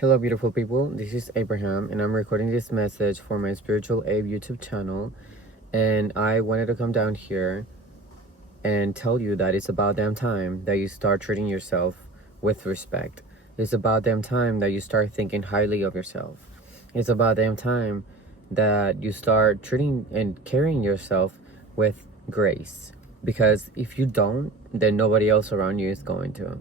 Hello, beautiful people. This is Abraham, and I'm recording this message for my Spiritual Abe YouTube channel. And I wanted to come down here and tell you that it's about damn time that you start treating yourself with respect. It's about damn time that you start thinking highly of yourself. It's about damn time that you start treating and carrying yourself with grace. Because if you don't, then nobody else around you is going to.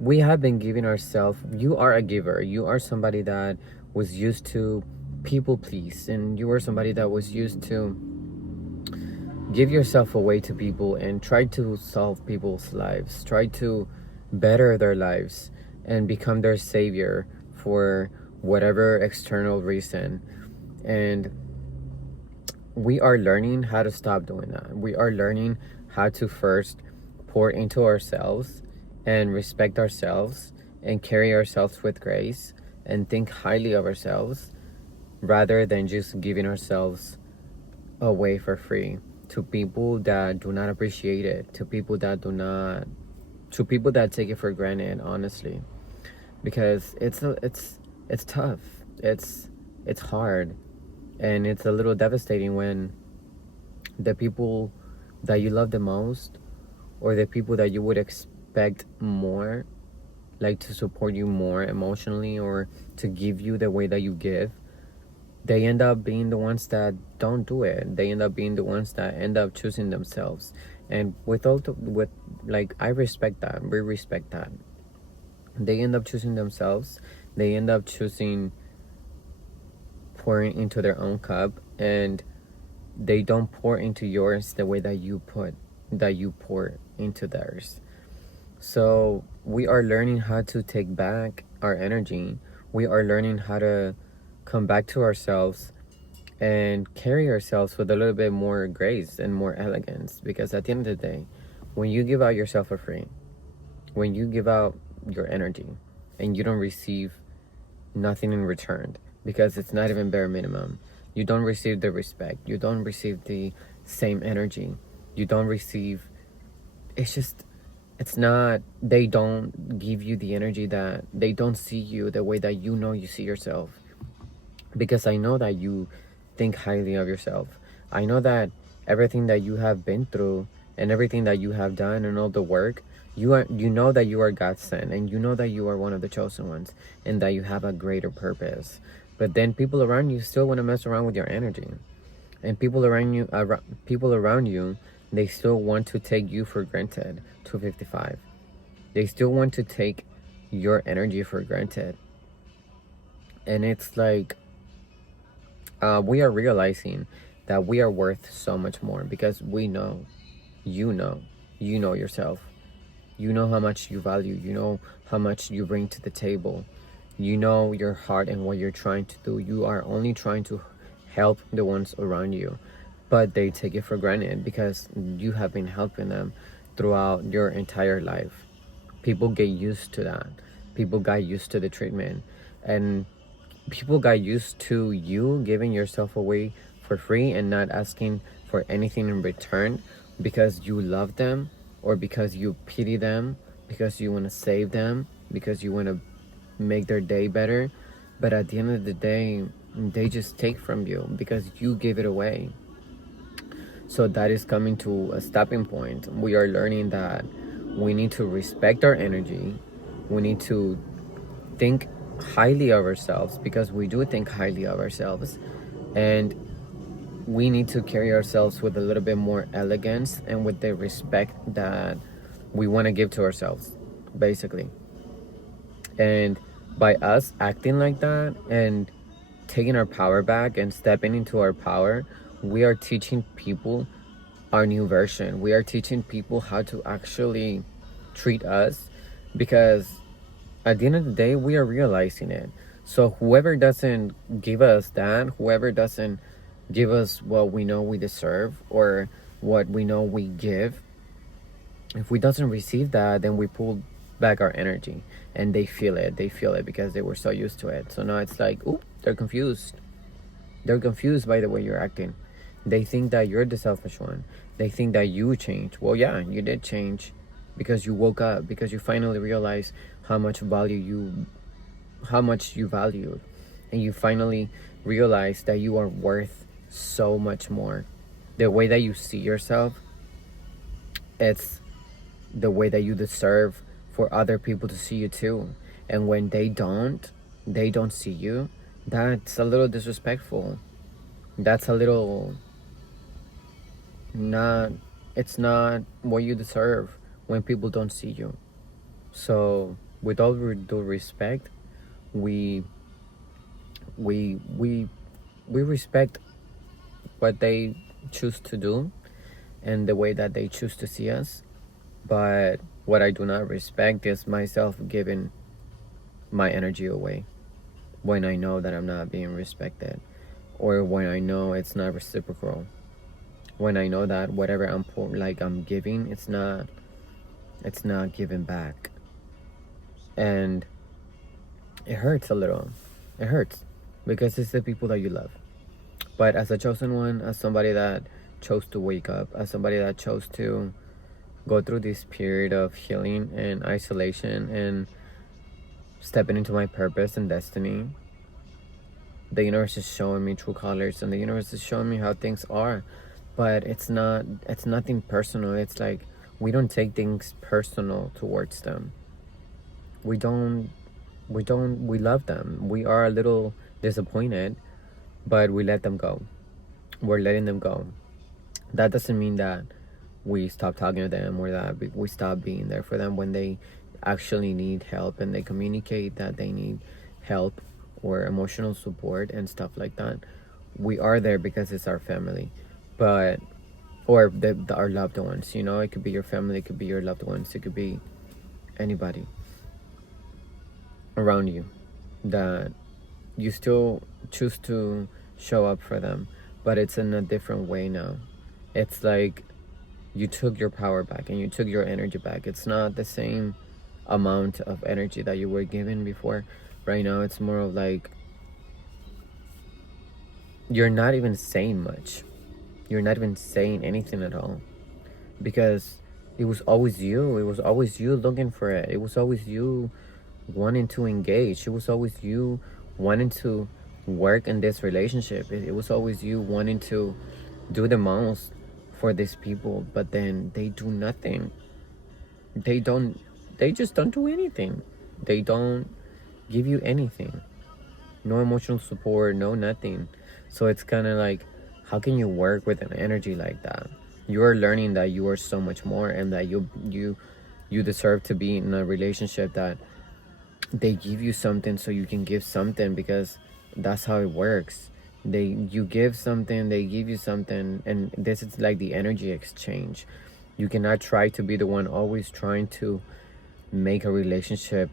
We have been giving ourselves, you are a giver, you are somebody that was used to people please, and you are somebody that was used to give yourself away to people and try to solve people's lives, try to better their lives and become their savior for whatever external reason. And we are learning how to stop doing that. We are learning how to first pour into ourselves and respect ourselves and carry ourselves with grace and think highly of ourselves rather than just giving ourselves away for free to people that do not appreciate it, to people that take it for granted, honestly. Because it's tough. It's hard, and it's a little devastating when the people that you love the most, or the people that you would expect more, like to support you more emotionally or to give you the way that you give, they end up being the ones that don't do it. They end up being the ones that end up choosing themselves. And I respect that. We respect that. They end up choosing themselves. They end up choosing pouring into their own cup, and they don't pour into yours the way that you pour into theirs. So we are learning how to take back our energy. We are learning how to come back to ourselves and carry ourselves with a little bit more grace and more elegance. Because at the end of the day, when you give out yourself for free, when you give out your energy and you don't receive nothing in return, because it's not even bare minimum, you don't receive the respect, you don't receive the same energy, you don't receive, it's not, they don't give you the energy, that they don't see you the way that you see yourself. Because I know that you think highly of yourself. I know that everything that you have been through and everything that you have done and all the work, you know that you are God sent, and you know that you are one of the chosen ones, and that you have a greater purpose. But then people around you still want to mess around with your energy, and people around you, they still want to take you for granted. 255. They still want to take your energy for granted, and it's like, we are realizing that we are worth so much more, because we know, you know, you know yourself. You know how much you value. You know how much you bring to the table. You know your heart and what you're trying to do. You are only trying to help the ones around you, but they take it for granted because you have been helping them throughout your entire life. People get used to that. People got used to the treatment, and people got used to you giving yourself away for free and not asking for anything in return, because you love them, or because you pity them, because you want to save them, because you want to make their day better. But at the end of the day, they just take from you because you give it away. So that is coming to a stopping point. We are learning that we need to respect our energy. We need to think highly of ourselves, because we do think highly of ourselves, and we need to carry ourselves with a little bit more elegance and with the respect that we want to give to ourselves, basically. And by us acting like that and taking our power back and stepping into our power, we are teaching people our new version. We are teaching people how to actually treat us, because at the end of the day, we are realizing it. So whoever doesn't give us that, whoever doesn't give us what we know we deserve, or what we know we give, if we doesn't receive that, then we pull back our energy, and they feel it. They feel it because they were so used to it. So now it's like, ooh, they're confused. They're confused by the way you're acting. They think that you're the selfish one. They think that you changed. Well, yeah, you did change, because you woke up, because you finally realized how much value how much you value, and you finally realize that you are worth so much more. The way that you see yourself, it's the way that you deserve for other people to see you too. And when they don't see you, that's a little disrespectful. That's a little not, it's not what you deserve when people don't see you. So with all due respect, we we we we respect what they choose to do and the way that they choose to see us. But what I do not respect is myself giving my energy away when I know that I'm not being respected, or when I know it's not reciprocal, when I know that whatever I'm giving, it's not giving back. And it hurts a little. It hurts because it's the people that you love. But as a chosen one, as somebody that chose to wake up, as somebody that chose to go through this period of healing and isolation and stepping into my purpose and destiny, the universe is showing me true colors, and the universe is showing me how things are. But it's nothing personal. It's like we don't take things personal towards them. We don't we love them. We are a little disappointed, but we let them go. We're letting them go. That doesn't mean that we stop talking to them, or that we stop being there for them when they actually need help and they communicate that they need help or emotional support and stuff like that. We are there because it's our family. But or our loved ones, you know, it could be your family, it could be your loved ones, it could be anybody around you that you still choose to show up for them, but it's in a different way now. It's like you took your power back and you took your energy back. It's not the same amount of energy that you were given before. Right now, it's more of like you're not even saying much. You're not even saying anything at all, because it was always you. It was always you looking for it. It was always you wanting to engage. It was always you wanting to work in this relationship. It was always you wanting to do the most for these people, but then they do nothing. They don't, they just don't do anything. They don't give you anything. No emotional support, no nothing. So it's kind of like, how can you work with an energy like that? You're learning that you are so much more, and that you deserve to be in a relationship that they give you something so you can give something, because that's how it works. You give something, they give you something, and this is like the energy exchange. You cannot try to be the one always trying to make a relationship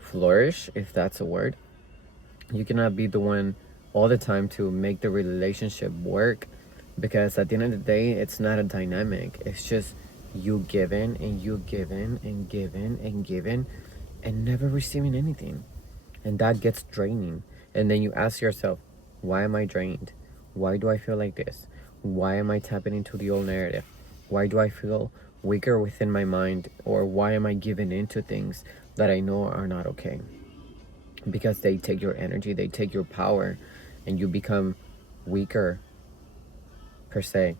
flourish, if that's a word. You cannot be the one all the time to make the relationship work, because at the end of the day, it's not a dynamic. It's just you giving and you giving and giving and giving and never receiving anything. And that gets draining. And then you ask yourself, why am I drained? Why do I feel like this? Why am I tapping into the old narrative? Why do I feel weaker within my mind? Or why am I giving into things that I know are not okay? Because they take your energy, they take your power, and you become weaker, per se.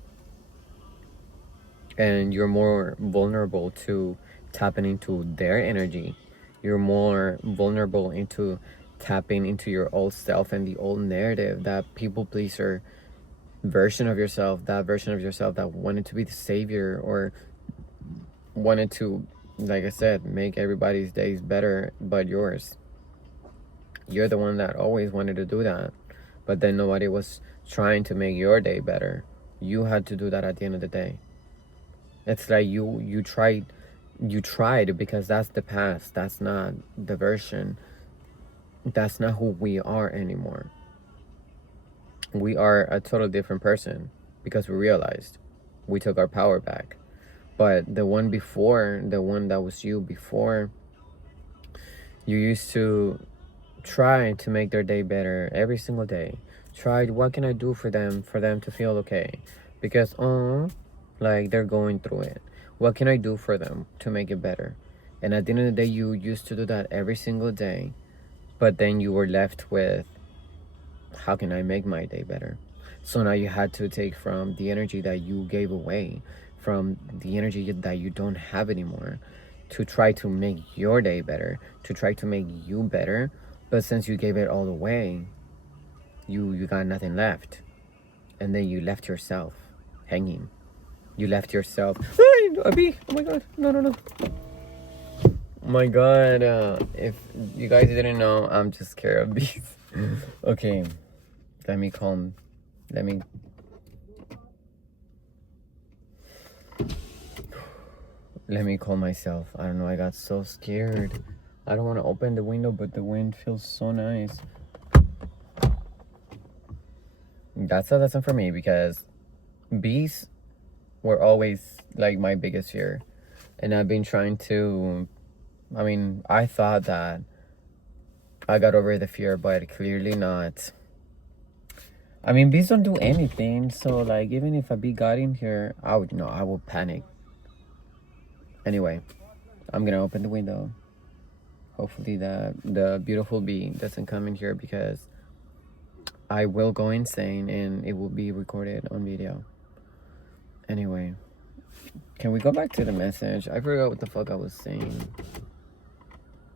And you're more vulnerable to tapping into their energy. You're more vulnerable into tapping into your old self and the old narrative, that people pleaser version of yourself, that version of yourself that wanted to be the savior, or wanted to, like I said, make everybody's days better but yours. You're the one that always wanted to do that, but then nobody was trying to make your day better. You had to do that at the end of the day. It's like you tried because that's the past. That's not the version. That's not who we are anymore. We are a totally different person because we realized we took our power back. But the one before, the one that was you before, you used to try to make their day better every single day. Tried, what can I do for them to feel okay? Because like they're going through it. What can I do for them to make it better? And at the end of the day, you used to do that every single day, but then you were left with, how can I make my day better? So now you had to take from the energy that you gave away, from the energy that you don't have anymore, to try to make your day better, to try to make you better. But since you gave it all away, you got nothing left. And then you left yourself hanging. You left yourself. A bee! Oh my god. No, no, no. Oh my god. If you guys didn't know, I'm just scared of bees. Okay. Let me calm. Let me. Let me calm myself. I don't know. I got so scared. I don't want to open the window, but the wind feels so nice. That's a lesson for me, because bees were always like my biggest fear. And I've been trying to. I mean, I thought that I got over the fear, but clearly not. I mean, bees don't do anything, so like even if a bee got in here, I would panic. Anyway, I'm gonna open the window. Hopefully the beautiful bee doesn't come in here, because I will go insane and it will be recorded on video. Anyway, can we go back to the message? I forgot what the fuck I was saying.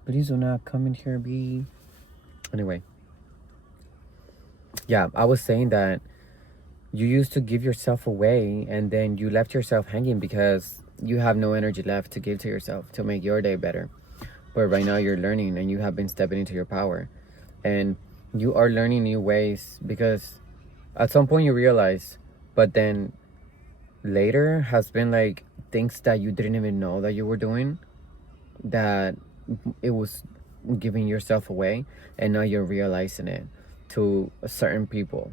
Please do not come in here, bee. Anyway. Yeah, I was saying that you used to give yourself away, and then you left yourself hanging because you have no energy left to give to yourself to make your day better. But right now you're learning, and you have been stepping into your power, and you are learning new ways, because at some point you realize, but then later has been like things that you didn't even know that you were doing, that it was giving yourself away, and now you're realizing it to certain people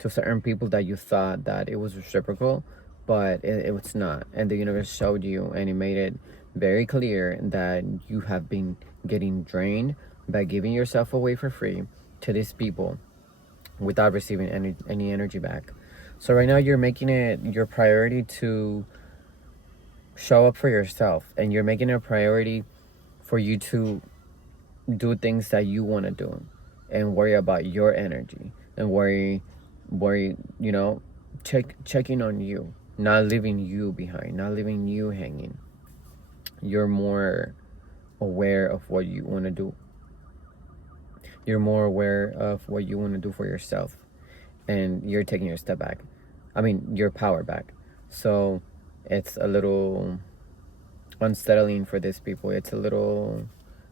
that you thought that it was reciprocal, but it was not. And the universe showed you, and it made it very clear that you have been getting drained by giving yourself away for free to these people without receiving any energy back. So right now you're making it your priority to show up for yourself, and you're making it a priority for you to do things that you want to do, and worry about your energy, and worry, checking on you, not leaving you behind, not leaving you hanging. You're more aware of what you want to do. You're more aware of what you want to do for yourself, and you're taking your step back. I mean, your power back. So it's a little unsettling for these people. It's a little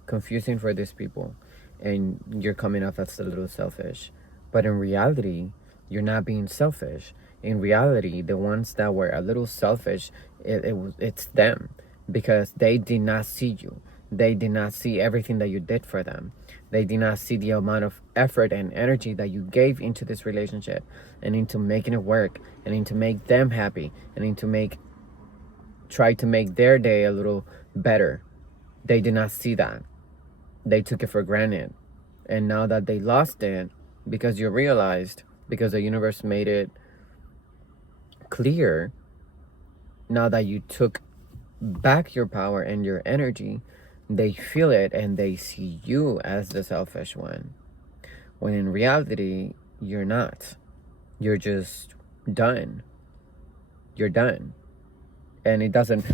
confusing for these people, and you're coming off as a little selfish. But in reality, you're not being selfish. In reality, the ones that were a little selfish, it's them, because they did not see you. They did not see everything that you did for them. They did not see the amount of effort and energy that you gave into this relationship, and into making it work, and into make them happy, and try to make their day a little better. They did not see that. They took it for granted. And now that they lost it, because you realized, because the universe made it clear, now that you took back your power and your energy, they feel it, and they see you as the selfish one. When in reality, you're not. You're just done. You're done. And it doesn't...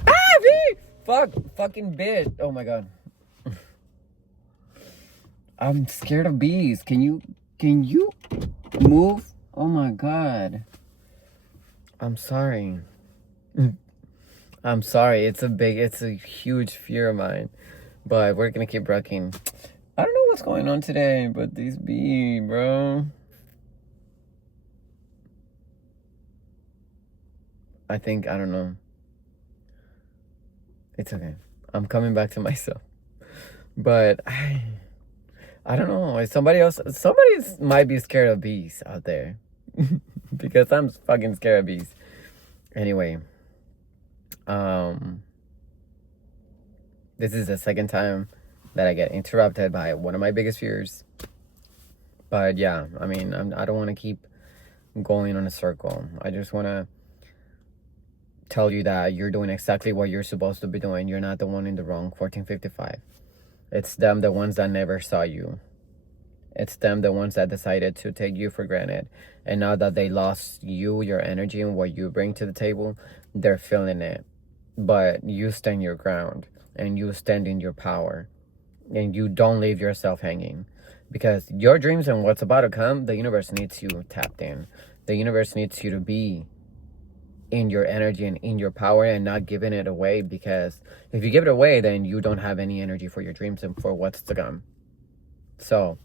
Fucking bitch. Oh my god. I'm scared of bees. Can you move? Oh my god. I'm sorry. I'm sorry. It's a huge fear of mine. But we're gonna keep rocking. I don't know what's going on today, but these bees, bro. I don't know. It's okay. I'm coming back to myself. But I don't know. Somebody might be scared of bees out there. Because I'm fucking scared of bees. Anyway. This is the second time that I get interrupted by one of my biggest fears. But yeah, I mean, I don't want to keep going on a circle. I just want to tell you that you're doing exactly what you're supposed to be doing. You're not the one in the wrong. 1455. It's them, the ones that never saw you. It's them, the ones that decided to take you for granted. And now that they lost you, your energy, and what you bring to the table, they're feeling it. But you stand your ground and you stand in your power and you don't leave yourself hanging, because your dreams and what's about to come, the universe needs you tapped in. The universe needs you to be in your energy and in your power and not giving it away, because if you give it away, then you don't have any energy for your dreams and for what's to come. So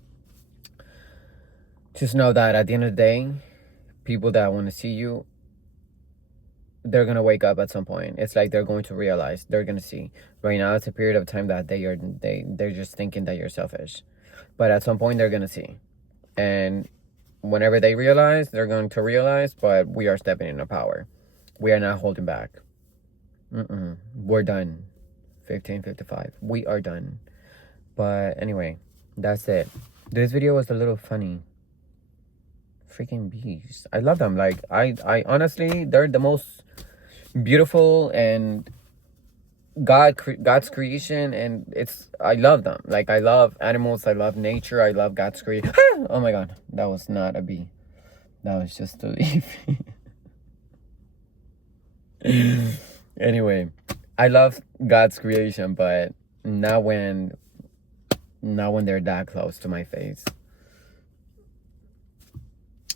just know that at the end of the day, people that want to see you, they're gonna wake up at some point. It's like they're going to realize, they're gonna see. Right now, it's a period of time that they're just thinking that you're selfish, but at some point they're gonna see, and whenever they realize, they're going to realize. But we are stepping into power. We are not holding back. We're done. 15:55. We are done. But anyway, that's it. This video was a little funny. Freaking bees. I love them. Like, I honestly, they're the most beautiful and God's creation, and I love them. Like, I love animals, I love nature, I love God's creation. Oh my god, that was not a bee. That was just a leaf. Anyway, I love God's creation, but not when they're that close to my face.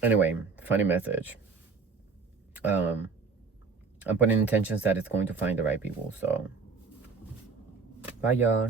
Anyway, funny message. I'm putting intentions that it's going to find the right people. So bye, y'all.